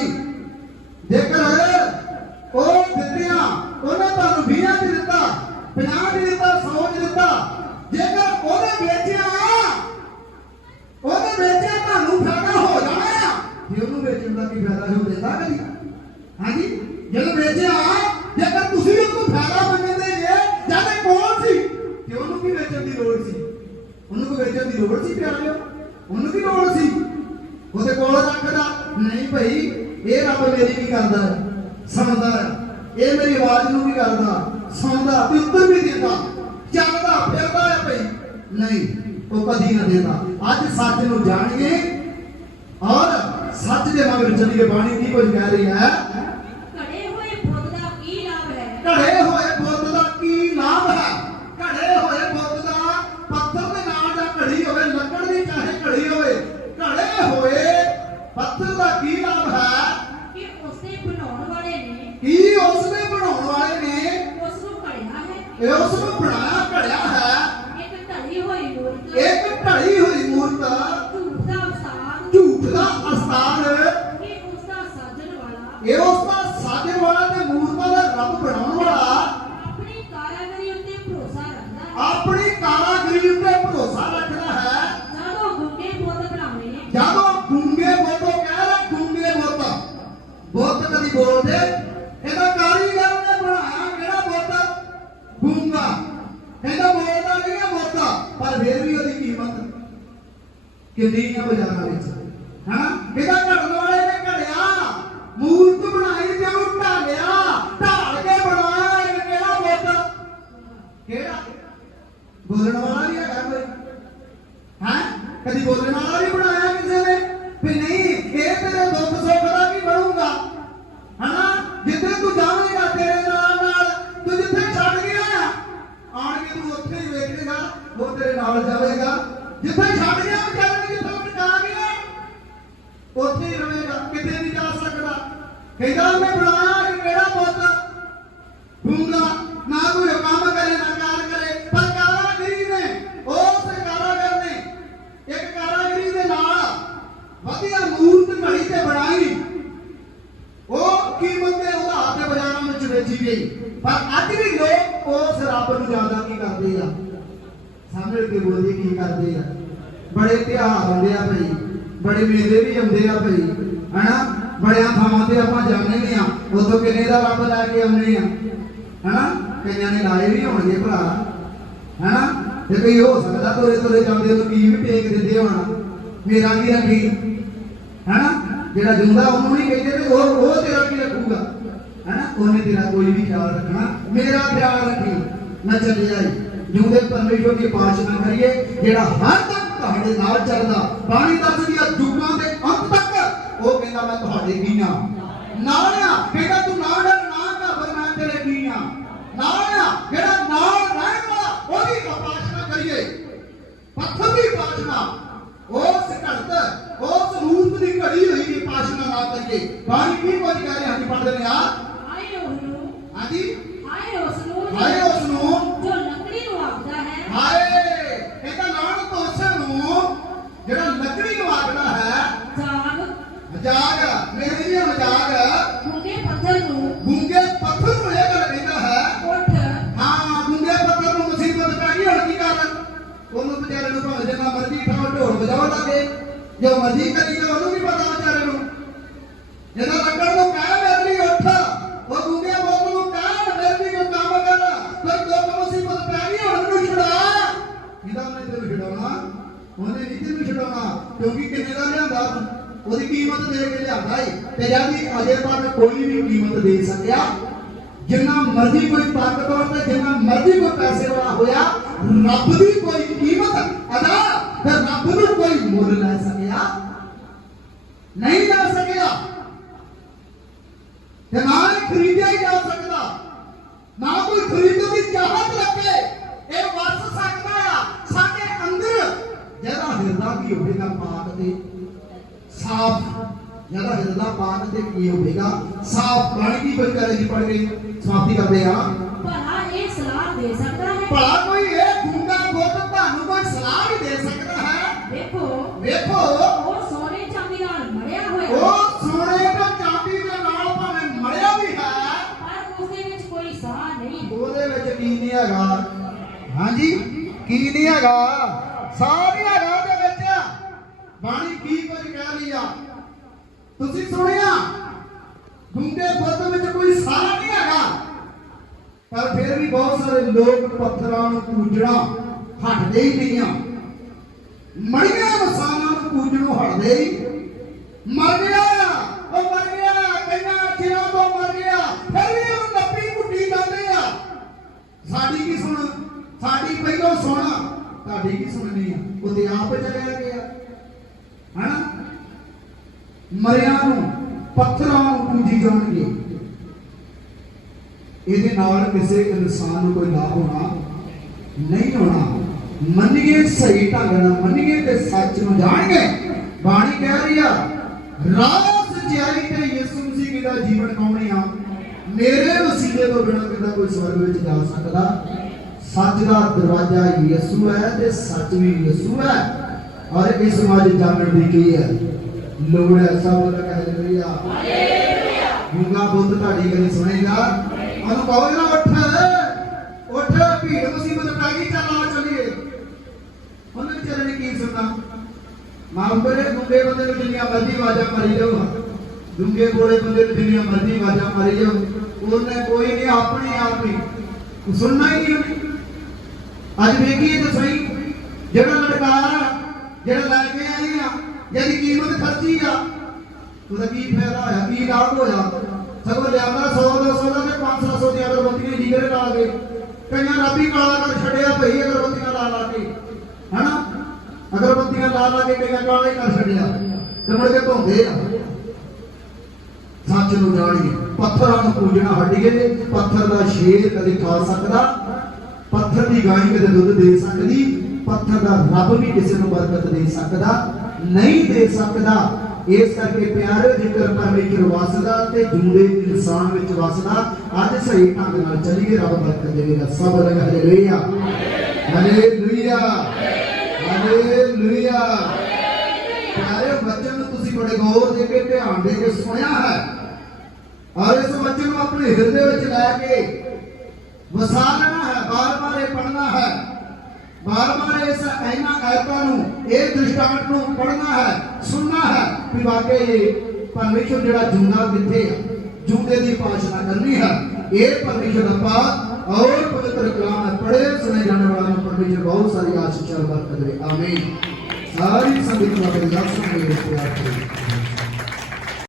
ਜੇਕਰ ਉਹ ਦਿੱਤੀਆਂ ਉਹਨੇ ਤੁਹਾਨੂੰ 20 ਚ ਦਿੱਤਾ 50 ਚ ਦਿੱਤਾ 100 ਚ ਦਿੱਤਾ ਜੇਕਰ ਉਹਨੇ ਵੇਚਿਆ ਉਹਨੇ ਵੇਚਿਆ ਤੁਹਾਨੂੰ ਫਾਇਦਾ ਹੋ ਜਾਣਾ ਆ ਜੇ ਉਹਨੂੰ ਵੇਚਣ ਫਾਇਦਾ ਹੋ ਦਿੰਦਾ ਕਦੀ ਹਾਂਜੀ? ਜਦੋਂ ਵੇਚਿਆ ਜੇਕਰ ਤੁਸੀਂ ਉਹਨੂੰ ਫਾਇਦਾ ਮੰਨਦੇ ਜੇ, ਜਦ ਕੋਲ ਸੀ, ਤੇ ਉਹਨੂੰ ਕੀ ਵੇਚਣ ਦੀ ਲੋੜ ਸੀ? ਉਹਨੂੰ ਕੋਈ ਵੇਚਣ ਦੀ ਲੋੜ ਸੀ, ਪਿਆਰਿਓ? ਉਹਨੂੰ ਕੀ ਲੋੜ ਸੀ? ਉਹਦੇ ਕੋਲ ਰੱਖਦਾ। ਨਹੀਂ ਭਾਈ, ਇਹ ਰੱਬ ਮੇਰੀ ਕੀ ਕਰਦਾ ਸੁਣਦਾ ਇਹ ਮੇਰੀ ਆਵਾਜ਼ ਨੂੰ ਵੀ ਕਰਦਾ? ਸੁਣਦਾ ਤੇ ਉੱਤਰ ਵੀ ਦਿੰਦਾ। ਚੱਲਦਾ, ਫਿਰਦਾ ਹੈ ਭਾਈ। ਨਹੀਂ, ਉਹ ਕਦੀ ਨਾ ਦਿੰਦਾ। ਅੱਜ ਸੱਚ ਨੂੰ ਜਾਣੀਏ ਸੱਚ ਦੇ ਮਗਰ ਚੱਲੀਏ ਬਾਣੀ ਕੀ ਕੁਝ ਕਹਿ ਰਹੀ ਹੈ? ਘੜੇ ਹੋਏ ਬੁੱਧ ਦਾ ਕੀ ਲਾਭ ਹੈ? ਘੜੇ ਹੋਏ ਬੁੱਤ ਦਾ ਕੀ ਲਾਭ ਹੈ? ਘੜੇ ਹੋਏ ਬੁੱਤ ਦਾ ਪੱਥਰ ਦੇ ਨਾਲ ਜਾਂ ਘੜੀ ਹੋਵੇ ਲੱਕੜ ਦੀ ਚਾਹੇ ਘੜੀ ਹੋਵੇ ਘੜੇ ਹੋਏ ਪੱਥਰ ਦਾ ਕੀ ਲਾਭ ਹੈ? ਕਿ ਉਸਦੇ ਬਣਾਉਣ ਵਾਲੇ ਨੇ। ਕੀ ਉਸ ਨੇ ਬਣਾਉਣ ਵਾਲੇ ਨੇ? ਉਸ ਨੂੰ ਘੜਿਆ ਹੈ। ਇਹ ਉਸ ਨੂੰ ਬਣਾਇਆ ਘੜਿਆ ਹੈ। ਇੱਕ ਢਲੀ ਹੋਈ ਮੂਰਤ। ਇੱਕ ਢਲੀ ਹੋਈ ਮੂਰਤ। ਦਾ ਅਸਥਾਨ ਕਿ ਉਸ ਦਾ ਸਾਜਣ ਵਾਲਾ ਇਹ ਉਸ ਦਾ ਸਾਜਣ ਵਾਲਾ ਤੇ ਮੂਰਤਾਂ ਦਾ ਬੋਲਦੇ ਇਹਦਾ ਕਾਰੀਗਰ ਨੇ ਬਣਾਇਆ ਕਿਹੜਾ ਬੋਤਾ ਗੂੰਗਾ ਇਹਦਾ ਬੋਲਦਾ ਨਹੀਂ ਹੈ ਬੋਤਾ ਪਰ ਫਿਰ ਵੀ ਉਹਦੀ ਕੀਮਤ ਕਿੰਨੀ ਹੈ ਬਾਜ਼ਾਰਾਂ ਵਿੱਚ ਹਨਾ ਇਹਦਾ ਘੜਨ ਵਾਲੇ ਨੇ ਘੜਿਆ ਮੂਰਤ ਬਣਾਈ ਤੇ ਉਹ ਢਾਲਿਆ ਢਾਲ ਕੇ ਬਣਾਇਆ ਇਹ ਕਿਹੜਾ ਬੋਤਾ ਕਿਹੜਾ ਬੋਲਣ ਵਾਲਾ ਨਹੀਂ ਹੈਗਾ ਕੋਈ ਹਾਂ ਕਦੀ ਬੋਲਣ ਵਾਲਾ ਵੀ ਬਣਾਇਆ ਕਿਸੇ ਨੇ ਵੀ ਨਹੀਂ ਇਹ ਤੇਰੇ ਦੁੱਖ ਸੁੱਖ ਦਾ ਕੀ ਬਣੂਗਾ ਹਨਾ ਜਿੱਥੇ ਤੂੰ ਜਾਵੇਂਗਾ ਤੇਰੇ ਨਾਲ ਨਾਲ ਤੂੰ ਜਿੱਥੇ ਛੱਡ ਗਿਆ ਆ ਆਣ ਕੇ ਤੂੰ ਉੱਥੇ ਹੀ ਵੇਖੇਗਾ ਉਹ ਜਾਵੇਗਾ। ਜਿੱਥੇ ਛੱਡ ਗਿਆ ਵਿਚਾਰੇ ਨੂੰ ਜਿੱਥੇ ਉਹ ਗਿਆ ਉੱਥੇ ਹੀ ਰਵੇਗਾ, ਕਿਤੇ ਨਹੀਂ ਜਾ ਸਕਦਾ। ਕਹਿੰਦਾ, ਮੈਂ ਬਣਾਇਆ ਕਿ ਕਿਹੜਾ ਪੁੱਤ ਗੂੰਗਾ ਨਾ ਕੋਈ ਕੰਮ ਕਰੇ ਨਾ ਕਾਰ ਕਰੇ ਪਰ ਕਾਰਾਗਰੀ ਨੇ ਉਸ ਕਾਰਾਗਰ ਨੇ ਇੱਕ ਕਾਰਾਗਰੀ ਦੇ ਨਾਲ ਵਧੀਆ ਮੂਰਤ ਘੜੀ ਤੇ ਬਣਾਈ ਉਹ ਕੀਮਤ ਦੇ ਉਧਾਰ ਤੇ ਬਾਜ਼ਾਰਾਂ ਵਿੱਚ ਵੇਚੀ ਗਈ ਪਰ ਅੱਜ ਵੀ ਲੋਕ ਉਸ ਰੱਬ ਨੂੰ ਜ਼ਿਆਦਾ ਕੀ ਕਰਦੇ ਆ ਸਮਝ ਕੇ ਬੋਲੀ ਕੀ ਕਰਦੇ ਆ ਬੜੇ ਤਿਉਹਾਰ ਆਉਂਦੇ ਆ ਭਈ ਬੜੇ ਮੇਲੇ ਵੀ ਆਉਂਦੇ ਆ ਭਈ ਹਨਾ ਬੜਿਆਂ ਥਾਵਾਂ ਤੇ ਆਪਾਂ ਜਾਂਦੇ ਨੇ ਆ ਉਦੋਂ ਕਿੰਨੇ ਦਾ ਰੱਬ ਲੈ ਕੇ ਆਉਂਦੇ ਆ ਹਨਾ ਕਈਆਂ ਨੇ ਲਾਏ ਵੀ ਹੋਣਗੇ ਭਰਾ ਹਨਾ ਤੇ ਕਈ ਹੋ ਸਕਦਾ ਤੋਰੇ ਤੋਰੇ ਜਾਂਦੇ ਨੂੰ ਕੀ ਵੀ ਟੇਕ ਦਿੰਦੇ ਹੋਣਾ ਮੇਰਾ ਕੀ ਰੱਖੀ? ਹਨਾ? ਜਿਹੜਾ ਜਿੰਦਾ ਉਹਨੂੰ ਨਹੀਂ ਕਹਿੰਦੇ ਤੇ ਉਹ ਉਹ ਤੇਰਾ ਕੀ ਰੱਖੂਗਾ? ਹਨਾ? ਉਹਨੇ ਤੇਰਾ ਕੋਈ ਵੀ ਖਿਆਲ ਰੱਖਣਾ। ਮੇਰਾ ਖਿਆਲ ਰੱਖੀ। ਮੈਂ ਚੱਲੇ ਜਾਈ ਜਿਉਂਦੇ ਪਰਮੇਸ਼ਵਰ ਦੀ ਪਾਸ਼ਨਾ ਕਰੀਏ। ਜਿਹੜਾ ਹਰ ਤੱਕ ਤੁਹਾਡੇ ਨਾਲ ਚੱਲਦਾ, ਬਾਣੀ ਦੱਸਦੀਆਂ ਦੁੱਖਾਂ ਦੇ ਅੰਤ ਤੱਕ, ਉਹ ਕਹਿੰਦਾ ਮੈਂ ਤੁਹਾਡੇ ਕੀ ਆ? ਨਾਲ ਆ। ਕਹਿੰਦਾ ਤੂੰ ਨਾਲ ਡਰ ਨਾ ਘਬਰ ਮੈਂ ਤੇਰੇ ਕੀ ਆ? ਨਾਲ ਆ। ਜਿਹੜਾ ਨਾਲ ਰਹਿਣ ਵਾਲਾ, ਉਹਦੀ ਪਾਸ਼ਨਾ ਕਰੀਏ। ਪੱਥਰ ਦੀ ਪਾਸ਼ਨਾ। ਉਸ ਘੜਤ ਉਸ ਰੂਪ ਦੀ ਘੜੀ ਹੋਈ ਦੀ ਪਾਸ਼ਨਾ ਨਾ ਕਰੀਏ। ਬਾਣੀ ਕੀ ਕੁਝ ਕਹਿ ਰਿਹਾ ਹਾਂਜੀ ਪੜ੍ਹਦੇ ਨੇ? ਆ ਆਏ ਉਸ ਨੂੰ ਹਾਂਜੀ ਆਏ ਉਸ ਨੂੰ ਹਾਏ ਉਸ ਨੂੰ ਜੋ ਲੱਕੜੀ ਨੂੰ ਆਖਦਾ ਹੈ। ਹਾਏ ਇਹਦਾ ਨਾਮ ਤੋਂ ਉਸ ਨੂੰ ਜਿਹੜਾ ਲੱਕੜੀ ਨੂੰ ਆਖਦਾ ਹੈ। ਜਾਗ। ਮਜ਼ਾਕ ਮੇਰੇ ਲਈ ਮਜ਼ਾਕ ਗੁੰਗੇ ਪੱਥਰ ਨੂੰ ਗੁੰਗੇ ਪੱਥਰ ਜੋ ਮਰਜ਼ੀ ਕਰੀ ਜਾ ਉਹਨੂੰ ਵੀ ਪਤਾ ਵਿਚਾਰੇ ਨੂੰ। ਜਦੋਂ ਲੱਕੜ ਨੂੰ ਕਹਿ ਮੇਰੇ ਲਈ ਉੱਠ, ਉਹ ਗੁੰਗੇ ਬੋਲ ਨੂੰ ਕਹਿ ਮੇਰੇ ਲਈ ਕੋਈ ਕੰਮ ਕਰ ਕੋਈ ਦੁੱਖ ਮੁਸੀਬਤ ਪੈ ਗਈ, ਹੁਣ ਮੈਨੂੰ ਛੁਡਾ। ਇਹਦਾ ਉਹਨੇ ਤੈਨੂੰ ਛਡਾਉਣਾ? ਉਹਨੇ ਨਹੀਂ ਤੈਨੂੰ ਛਡਾਉਣਾ, ਕਿਉਂਕਿ ਕਿੰਨੇ ਦਾ ਲਿਆਂਦਾ? ਉਹਦੀ ਕੀਮਤ ਦੇ ਕੇ ਲਿਆਂਦਾ ਈ ਤੇ ਜਦ ਅਜੇ ਤੱਕ ਕੋਈ ਵੀ ਕੀਮਤ ਦੇ ਸਕਿਆ, ਜਿੰਨਾ ਮਰਜ਼ੀ ਕੋਈ ਤਾਕਤਵਰ ਤੇ ਜਿੰਨਾ ਮਰਜ਼ੀ ਕੋਈ ਪੈਸੇ ਵਾਲਾ ਹੋਇਆ, ਰੱਬ ਦੀ ਕੋਈ ਕੀਮਤ ਅਦਾ ਤੇ ਰੱਬ ਨੂੰ ਕੋਈ ਮੁੱਲ ਲੈ ਸਕਿਆ ਨਹੀਂ ਲੈ ਸਕਿਆ ਤੇ ਨਾ ਇਹ ਖਰੀਦਿਆ ਹੀ ਜਾ ਸਕਦਾ ਨਾ ਕੋਈ ਖਰੀਦਣ ਦੀ ਚਾਹਤ ਰੱਖੇ ਇਹ ਵਰਸ ਸਕਦਾ ਆ ਸਾਡੇ ਅੰਦਰ ਜਿਹੜਾ ਹਿਰਦਾ ਕੀ ਹੋਵੇਗਾ ਪਾਕ ਤੇ ਸਾਫ਼ ਜਿਹੜਾ ਹਿਰਦਾ ਪਾਕ ਤੇ ਕੀ ਹੋਵੇਗਾ? ਸਾਫ਼ ਬਾਣੀ ਦੀ ਬਰਕਤ ਜੀ ਪੜ ਗਈ ਸਮਾਪਤੀ ਕਰਦੇ ਆ ਭਲਾ ਇਹ ਸਲਾਹ ਦੇ ਸਕਦਾ ਹੈ। ਭਲਾ ਕੋਈ ਇਹ ਗੁੰਗਾ ਬੁੱਤ ਤੁਹਾਨੂੰ ਕੋਈ ਸਲਾਹ ਵੀ ਦੇ ਸਕਦਾ ਹੈ। ਦੇਖੋ ਵੇਖੋ ਉਹ ਸੋਨੇ ਚਾਂਦੀ ਨਾਲ ਮੜਿਆ ਹੋਇਆ ਉਹ ਸੋਨੇ ਤੇ ਚਾਂਦੀ ਦੇ ਨਾਲ ਭਾਵੇਂ ਮੜਿਆ ਵੀ ਹੈ। ਪਰ ਉਸ ਦੇ ਵਿੱਚ ਕੋਈ ਸਾਹ ਨਹੀਂ। ਉਹਦੇ ਵਿੱਚ ਕੀ ਨਹੀਂ ਹੈਗਾ? ਹਾਂਜੀ? ਕੀ ਨਹੀਂ ਹੈਗਾ? ਸਾਹ ਨਹੀਂ ਹੈਗਾ ਉਹਦੇ ਵਿੱਚ ਬਾਣੀ ਕੀ ਕੁਝ ਕਹਿ ਰਹੀ ਆ? ਤੁਸੀਂ ਸੁਣਿਆ? ਗੁੰਗੇ ਬੁੱਤ ਵਿੱਚ ਕੋਈ ਸਾਹ ਨਹੀਂ ਹੈਗਾ। ਪਰ ਫਿਰ ਵੀ ਬਹੁਤ ਸਾਰੇ ਲੋਕ ਪੱਥਰਾਂ ਨੂੰ ਪੂਜਣਾ ਹਟਦੇ ਹੀ ਨਹੀਂ ਆ। ਮੜੀਆਂ ਮਸਾਲਾਂ ਨੂੰ ਪੂਜਣੋਂ ਹਟਦੇ ਹੀ। ਮਰ ਗਿਆ, ਉਹ ਮਰ ਗਿਆ, ਕਈਆਂ ਚਿਰਾਂ ਤੋਂ ਮਰ ਗਿਆ, ਫਿਰ ਵੀ ਉਹ ਨੱਪੀ ਕੁੱਟੀ ਜਾਂਦੇ ਆ। ਸਾਡੀ ਕੀ ਸੁਣ, ਸਾਡੀ ਪਹਿਲੋਂ ਸੁਣ, ਤੁਹਾਡੀ ਕੀ ਸੁਣਨੀ ਆ? ਉਹ ਤੇ ਆਪ ਚਲਿਆ ਗਿਆ। ਹਨਾ? ਮਰਿਆਂ ਨੂੰ, ਪੱਥਰਾਂ ਨੂੰ ਪੂਜੀ ਜਾਣਗੇ। ਇਹਦੇ ਨਾਲ ਕਿਸੇ ਇਨਸਾਨ ਨੂੰ ਕੋਈ ਲਾਭ ਹੋਣਾ ਨਹੀਂ ਹੋਣਾ। ਮੰਨੀਏ ਸਹੀ ਢੰਗ ਨਾਲ, ਮੰਨੀਏ ਤੇ ਸੱਚ ਨੂੰ ਜਾਣਗੇ। ਬਾਣੀ ਕਹਿ ਰਹੀ ਆ, ਰਾਹ ਸਚਾਈ ਤੇ ਯਿਸੂ ਮਸੀਹ ਦਾ ਜੀਵਨ ਕੌਣੀ ਆ? ਮੇਰੇ ਵਸੀਲੇ ਤੋਂ ਬਿਨਾਂ ਕਿਦਾ ਕੋਈ ਸਵਰਗ ਵਿੱਚ ਜਾ ਸਕਦਾ। ਸੱਚ ਦਾ ਦਰਵਾਜ਼ਾ ਯਿਸੂ ਹੈ ਤੇ ਸੱਚ ਵੀ ਯਿਸੂ ਹੈ। ਔਰ ਇਸ ਸਮਾਜ ਜਾਣਨ ਦੀ ਕੀ ਹੈ? ਲੋੜ ਹੈ ਸਭ ਦਾ ਕਹਿ ਰਹੀ ਆ ਹਾਲੇਲੂਇਆ ਗੁੰਗਾ ਬੁੱਧ ਤੁਹਾਡੀ ਗੱਲ ਸੁਣੇਗਾ ਉਹਨੂੰ ਕਹੋ ਨਾ ਉੱਠ। ਉੱਠ ਭੀੜ ਮੁਸੀਬਤ ਪੈ ਗਈ ਚੱਲ ਆ ਚੱਲੀਏ। ਉਹਨੇ ਵਿਚਾਰੇ ਨੇ ਕੀ ਸੁਣਨਾ? ਮਾਂ ਬਰੇ ਗੁੰਗੇ ਬੰਦੇ ਨੂੰ ਜਿੰਨੀਆਂ ਮਰਜ਼ੀ ਆਵਾਜ਼ਾਂ ਮਾਰੀ ਜਾਊਗਾ ਡੂੰਘੇ ਬੋਲੇ ਬੰਦੇ ਨੂੰ ਜਿੰਨੀਆਂ ਮਰਜ਼ੀ ਆਵਾਜ਼ਾਂ ਮਾਰੀ ਜਾਓ। ਉਹਨੇ ਕੋਈ ਨਹੀਂ ਆਪਣੇ ਆਪ ਹੀ। ਸੁਣਨਾ ਹੀ ਨਹੀਂ ਅੱਜ ਵੇਖੀਏ ਤਾਂ ਸਹੀ ਜਿਹੜਾ ਲੈ ਕੇ ਆਏ ਆ, ਜਿਹਦੀ ਕੀਮਤ ਖਰਚੀ ਆ, ਉਹਦਾ ਕੀ ਫਾਇਦਾ ਹੋਇਆ? ਕੀ ਲਾਭ ਹੋਇਆ? ਸਗੋਂ ਲਿਆਉਂਦਾ 100 200 ਦਾ ਤੇ 500 ਦੀ ਅਗਰਬੱਤੀਆਂ ਡੀਗਰੇ ਲਾ ਕੇ, ਕਈਆਂ ਰੱਬੀ ਕਾਲਾ ਕਰ ਛੱਡਿਆ ਭਈ ਅਗਰਬੱਤੀਆਂ ਲਾ ਲਾ ਕੇ, ਹਨਾ? ਅਗਰਬੱਤੀਆਂ ਲਾ ਲਾ ਕੇ ਕਈਆਂ ਕਾਲਾ ਹੀ ਕਰ ਛੱਡਿਆ, ਤੇ ਮੁੜ ਕੇ ਧੋਂਦੇ ਆ। ਸੱਚ ਨੂੰ ਜਾਣੀਏ, ਪੱਥਰਾਂ ਨੂੰ ਪੂਜਣਾ ਹਟੀਏ ਪੱਥਰ ਦਾ ਸ਼ੇਰ ਕਦੇ ਖਾ ਸਕਦਾ, ਪੱਥਰ ਦੀ ਗਾਂ ਕਦੇ ਦੁੱਧ ਦੇ ਸਕਦੀ ਪੱਥਰ ਦਾ ਰੱਬ ਵੀ ਕਿਸੇ ਨੂੰ ਬਰਕਤ ਦੇ ਸਕਦਾ, ਨਹੀਂ ਦੇ ਸਕਦਾ। ਇਸ ਕਰਕੇ ਪਿਆਰੇ ਜੇਕਰ ਪਰਮੇਸ਼ਰ ਵਸਦਾ ਤੇ ਜੂੜੇ ਇਨਸਾਨ ਵਿੱਚ ਵਸਦਾ, ਅੱਜ ਸਹੀ ਢੰਗ ਨਾਲ ਚੱਲੀਏ, ਰੱਬ ਬਰਕਤ ਦੇਵੇਗਾ ਸਭ ਰੰਗ ਹਾਲੇਲੂਇਆ। ਹਾਲੇਲੂਇਆ। ਹਾਲੇਲੂਇਆ। ਪਿਆਰੇ ਬੱਚਨ ਨੂੰ ਤੁਸੀਂ ਬੜੇ ਗੌਰ ਦੇ ਕੇ, ਧਿਆਨ ਦੇ ਕੇ ਸੁਣਿਆ ਹੈ। ਔਰ ਇਸ ਬੱਚੇ ਨੂੰ ਆਪਣੇ ਹਿਰਦੇ ਵਿੱਚ ਲੈ ਕੇ ਵਸਾ ਲੈਣਾ ਹੈ ਬਾਰ-ਬਾਰ ਇਹ ਪੜ੍ਹਨਾ ਹੈ। ਬਾਰ-ਬਾਰ ਇਸ ਇਹਨਾਂ ਆਇਤਾਂ ਨੂੰ, ਇਹ ਦ੍ਰਿਸ਼ਟਾਂਤ ਨੂੰ ਪੜ੍ਹਨਾ ਹੈ, ਸੁਣਨਾ ਹੈ ਕਿ ਵਾਕਈ ਪਰਮੇਸ਼ਰ ਜਿਹੜਾ ਜੂਨਾ ਕਿੱਥੇ ਹੈ ਜੂਦੇ ਦੀ ਪਾਸ਼ਨਾ ਕਰਨੀ ਹੈ। ਇਹ ਪਰਮੇਸ਼ਰ ਦਾ ਔਰ ਪਵਿੱਤਰ ਕਲਾਮ ਹੈ ਪੜ੍ਹੇ, ਸੁਣੇ ਜਾਣ ਵਾਲਾ ਨੂੰ ਪਰਮੇਸ਼ਰ ਬਹੁਤ ਸਾਰੀ ਆਸ਼ੀਸ਼ਾਂ ਬਰਕਤ ਦੇ ਆਮੀਨ। ਸਾਰੀ ਸੰਗਤ ਨੂੰ ਆਪਣੇ ਦਰਸ਼ਨ ਦੇ ਪਿਆਰ ਕਰੇ।